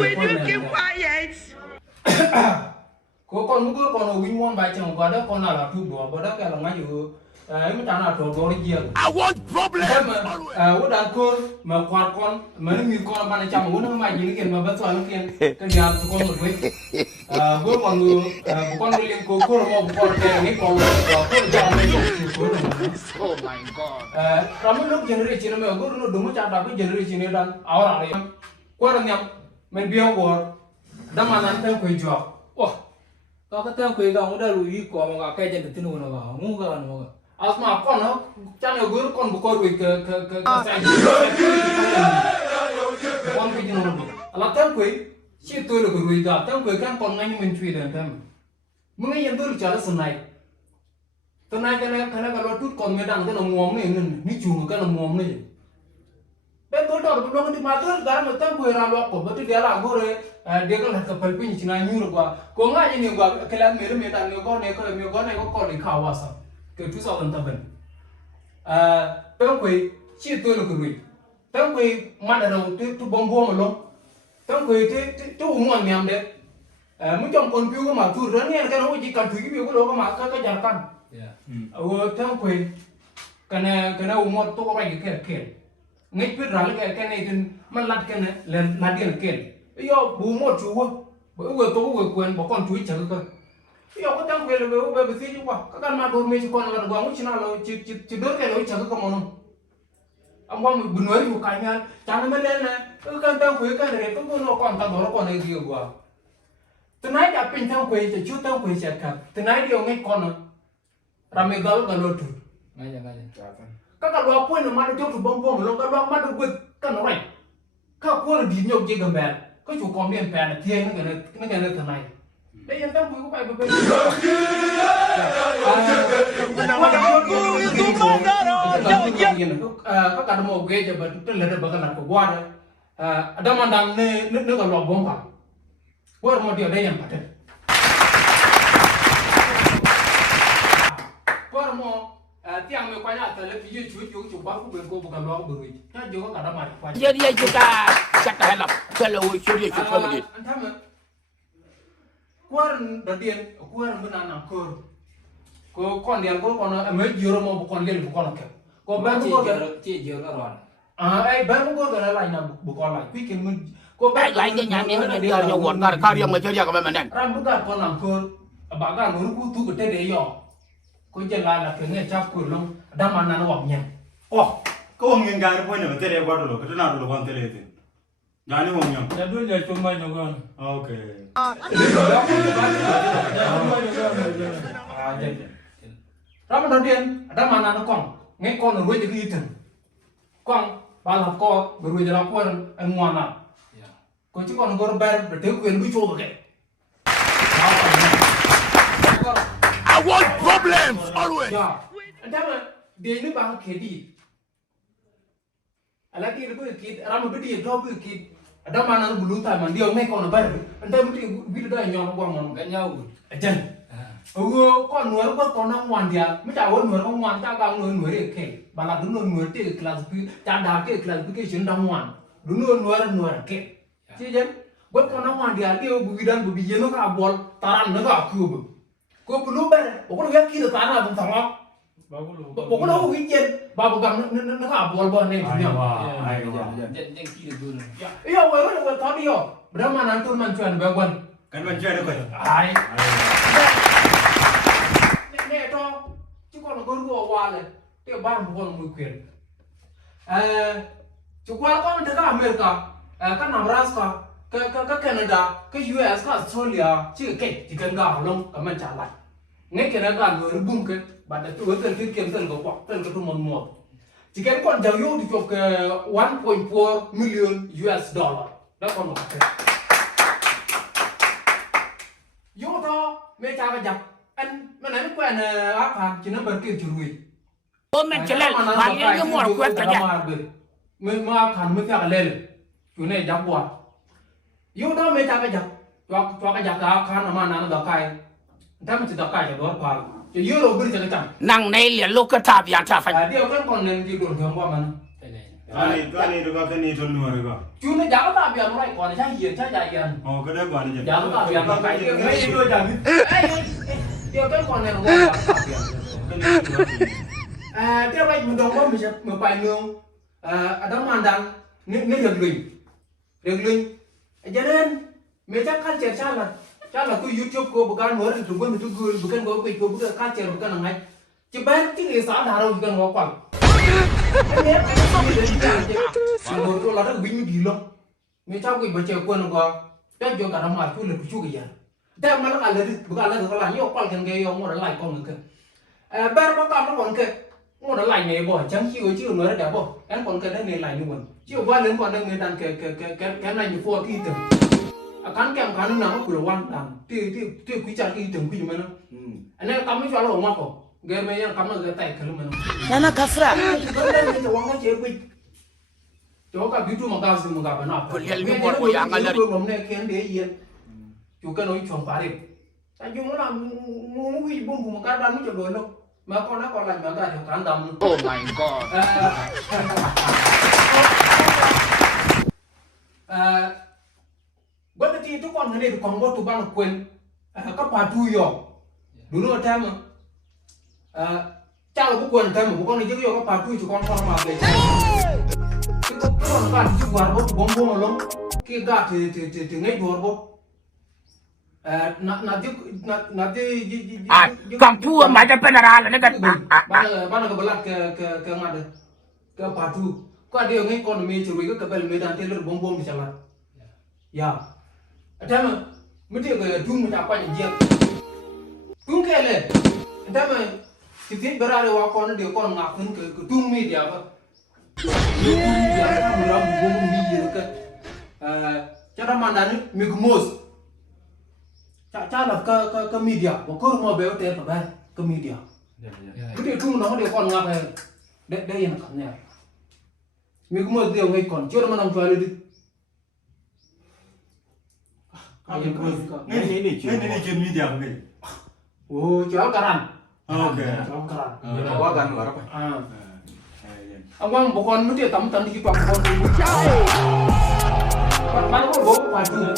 Will you keep quiet? Cô con muốn con win one bài chồng qua đó con nào là thu đùa vào đó cái là ngayอยู่ไม่ต่างnào trò đùa đi nhiều. I want problems. वो डाल को मैं quạt con मैं नहीं con bạn chồng वो nó mai gì cái mà bắt đầu nó cái nhà tụi con một với वो con liên cô mà con cái này con cái nhà này Oh my God. Kami lúc generation này mà nó đúng chắc là cái generation này đang ảo ảo này qua được nhầm mình biểu của đâm mà nắn theo quỳ chùa cái theo quỳ cái ông đã lùi của mà cái chân tự nhiên nó ngu cái nó asma con nó chắc là guru con bukan quỳ cái sai con quỳ nó là theo quỳ chỉ tôi là quỳ đó theo quỳ kan con ngay mình quỳ được thêmมึงไงยังตัวรู้จักแล้วสนายตอนนั้นกันแล้วเราทุกคนไม่ดังแต่เรามองนี่เงินนี่จูงกันเรามองนี่เป็นตัวดอกเป็นคนที่มาตัวการมันตั้งคุยรำล็อกก็ที่เดี๋ยวเราก็เลยเดี๋ยวก็หลังกับเป็นชินายูหรือว่าก็ง่ายนี่ว่าแค่ละเมื่อไม่ตันเนี่ยก็เนี่ยก็เลยข่าวว่าสักเกิดทุกสิ่งต่างเป็นคุยชี้ตัวเราคุยต้องคุยมาเดี๋ยวเราที่บอมบัวมันลงต้องคุยที่อุ้งมันเนี่ยเด็กมึงจำคนพิวก็มาทุเรื่องนี้กันว่าจีกันทุยพิวก็เราก็มาก็จัดกันต้องคุยกันอุ้งมันตัวอะไรก็เขียนngay biết rằng cái này thìมันลัดกันเนี่ยลัดเดียวกันย่อบูมดชัวbởi vừa tôi vừa quyền bỏ con chuối chờ cơย่อก็ตั้งเวลาไปซื้อดีกว่าก็การมาโดนเมย์คนละกว่ามุชนาเราจะเดินแค่เราchờก็มันông qua mình buồnอยู่cái nhà chẳng mấy lên này cáiตั้งคุยกันเลยก็คนเราก่อนตั้งตัวเราก่อนเลยดีกว่าตอนนั้นจะเป็นตั้งคุยจะชุดตั้งคุยเสร็จครับตอนนั้นเดียวngayก่อนนะเราไม่ได้กันเลยถูกcác cái loa quên mà nó cho tụi bông bông nó cái loa mà nó bực cái nó này các quên đi nhậu chơi gần bè cái chủ con miền bè là thiên nó cái thằng này đây em tao cũng phải các cái đồ ghê cho bạn tức là được cái nào của qua đấy ada mandang nó cái loa bông vào qua một điều đây em phải qua một tiang me kwanya ta le piju chu ba ku ben ko bukan lo beri ta jo ka da ma kwa Ya dia juga cakap helap. Kalau dia cukup dia. antam kwar da dien kwar mena na ko kon dia ko kon me jiro mo bukan le bukan ke ko ba ko ti jiro ron ai ba ko ko la na bukan la pi ke mun ko ba Lại cái nhà này nó dia yang buat kar yang macam dia kau mana. ram bukan kon na ko ba ga no ku tu ko te de yo cô chỉ là cái người chấp quyền luôn đâm ăn nó bỏng nhỉ có ông nhân gái quên được tele qua rồi cái nào được con tele thì gái nó bỏng nhỉ để đuôi giờ chúng mày nó con ok đó mà đầu tiên đâm ăn nó còng nghe con nó đuôi thì cái thằng còng ba là co đuôi thì là con anh ngoan à cô chỉ còn có bé để thiếu quyền bị chua vậy I want problems always. Ya, anda mah dia ini bang kedi. Lagi itu kedi, ramu bedi dua kedi. Ada mana nu belum tahu dia orang kau nabar. Anda mesti biru dah nyala gua mana. Gak nyau. Ajan. Con nuôi con nó ngoan dia. Mấy cháu nuôi con ngoan, cháu gang nuôi được kedi. Balak dulu nuôi ti kelas pi, cháu dah ti kelas pi ke sini dah ngoan. Dulu nuôi kedi. Cijen, buat con nó ngoan dia begidan bebijan nó ka bol, taran nó ka kubur. Cô belum ber, pokoknya lihat kita tanah bang tangok. Pokoknya aku izin, bapak gang nak abol bol ni punya. Jangan kiri dulu. Iya, woi tadi yo, berapa nanti mancuan baguan. kan mình chơi được rồi Ai. Nè cho, chứ còn có rùa qua này, cái ba con mười quyền. Chú qua con thấy các America, các Nebraska, các Canada, các US, các Australia, chứ cái chỉ cần gạo lông, cả mình trả lại. Ngay cái này cả người bung cái, bạn đã tự tên cái kiếm tên của quạt, tên cái một. Chỉ cần con giàu yêu thì chụp cái 1.4 million US dollar, đó còn một cái. Yêu to, mấy cha bây giờ, anh mà nói quen áp phạt chỉ nó bật kêu chửi người. Ôm mình chơi lên, bạn những cái món quen cả nhà. Mình mà áp phạt mới phải lên, chủ này dám qua. Yêu to mấy cha bây giờ, cho cái giặc áp phạt mà nó đào cay.ถ้ามันจะตะไคร้จะร้อนพาจะเยอะเราไม่ได้จะกระจับ Nang này liền lúc cái tháp yang tháp phải. Điều kan còn nên gì đồn thường qua mà Kani juga kani itu Nuär juga. Cuma jangan tak biar mulai kau ni saya hian saya hian. Oh, kada gua ni jadi. Jangan tak biar pakai dia ni itu jadi. Dia kan kau ni orang tak biar. Dia baik mendongkong bisa mempai nung. Ada mandang ni regling. Jangan macam culture cara ku YouTube ko bukan Nuär itu bukan ko bukan culture bukan angai. Cepat tinggal sadar bukan ngokang. Một chỗ là nó bị như gì luôn, người cháu cái bữa chiều quên rồi, cho cho cả năm mai chú lên chú cái gì, thế mà nó cả lên được cái nhiều quan cái cái ông nó lại con nữa cơ, ba nó cầm nó còn cơ, nó lại này bỏ chẳng chịu nữa đẹp bỏ, em còn cái đấy này lại nữa, chịu qua lên còn đang người đang cái này như phô cái tưởng, cắn nó nằm ở cửa quan đằng, thì quý chặt cái tưởng quý mà nó, anh em cắm cái cho nó ở ngoài cổ. Gaya macam kamu nak tay kalau mana? Nana kasra. Kalau ni cakap orang cakap, cakap kat bitu Magazi apa? Kuliah ni pun yang kalau Belum nak kian dia ian, juga noi cuma parip. Tapi cuma lah, mungkin bumbu makan dah ni cakap dulu. Makan nak kalau Magazi kan dam. Oh my god. Gua tadi tu kan ni tu kongbo tu bang kuen, kau padu yo. Dulu ada mah. Cha là bố quần thêm một con này chứ vô các bà chui cho con mà về cái con gà thì vào bố bông bông mà lắm cái gà thì ngay vào bố nạp Kang pua macam peneral ni kan. Mana kebelat ke ngada ke bà chui có điều ngay con mày chui cái kebel mày dan teler bông bông misalnya ya ada mah mesti ke dung macam apa ni dia dung ke le ada mah Siti berada wakon dia kon ngakun ke tung media apa? Media orang bukan media ke. Cara mana ni migmus. Cara ke media. Wakon mau bel ter apa ke media. Jadi tung nama dia kon ngak dia yang katnya. Migmus dia ngai kon. Cara mana jual itu? Ini media apa ni? Oh, jual karan. Oke. Gua kan Nuär apa? Abang bukan mesti tamu-tamu di pangkuan dulu. Mana kau bawa padu?